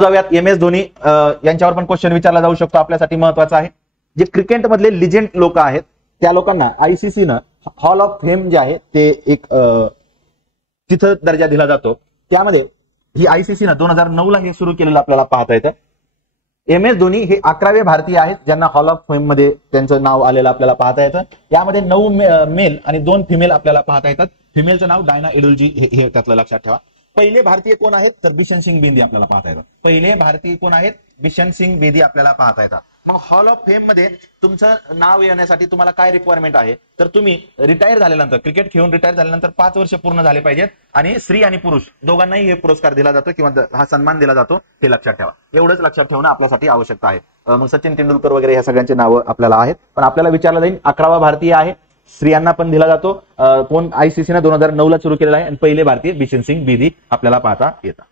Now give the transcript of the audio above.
जाऊयात M S Dhoni यांच्यावर पण क्वेश्चन विचारला जाऊ शकतो, आपल्यासाठी महत्वाचा आहे. जे क्रिकेट मधले लिजेंड लोक आहेत त्या लोकांना आयसीसी न हॉल ऑफ फेम जे आहे ते एक तिथं दर्जा दिला जातो. त्यामध्ये ही आयसीसी न 2009 ला हे सुरू केलेलं आपल्याला पाहता येतं. एम एस धोनी हे 11वे भारतीय आहेत ज्यांना हॉल ऑफ फेम मध्ये त्यांचं नाव आलेलं आपल्याला पाहता येतं. यामध्ये 9 मेल आणि 2 फिमेल आपल्याला पाहता येतात. फिमेलचं नाव डायना एडुलजी हे त्यातलं लक्षात ठेवा. पहिले भारतीय कोण आहेत तर बिशन सिंग बेदी आपल्याला पाहता येतात. पहिले भारतीय कोण आहेत बिशन सिंग बेदी आपल्याला पाहता येतात. मग हॉल ऑफ फेम मध्ये तुमचं नाव येण्यासाठी तुम्हाला काय रिक्वायरमेंट आहे तर तुम्ही रिटायर झाल्यानंतर, क्रिकेट खेळून रिटायर झाल्यानंतर 5 वर्ष पूर्ण झाले पाहिजेत आणि स्त्री आणि पुरुष दोघांनाही हे पुरस्कार दिला जातो किंवा हा सन्मान दिला जातो हे लक्षात ठेवा. एवढंच लक्षात ठेवणं आपल्यासाठी आवश्यक आहे. मग सचिन तेंडुलकर वगैरे ह्या सगळ्यांची नावं आपल्याला आहेत, पण आपल्याला विचारलं जाईल 11वा भारतीय आहे, स्त्रियांना पण दिला जातो. कोण आयसीसी ने 2009 ला सुरू केलेला आहे आणि पहिले भारतीय बिशन सिंग बेदी आपल्याला पाहता येतात.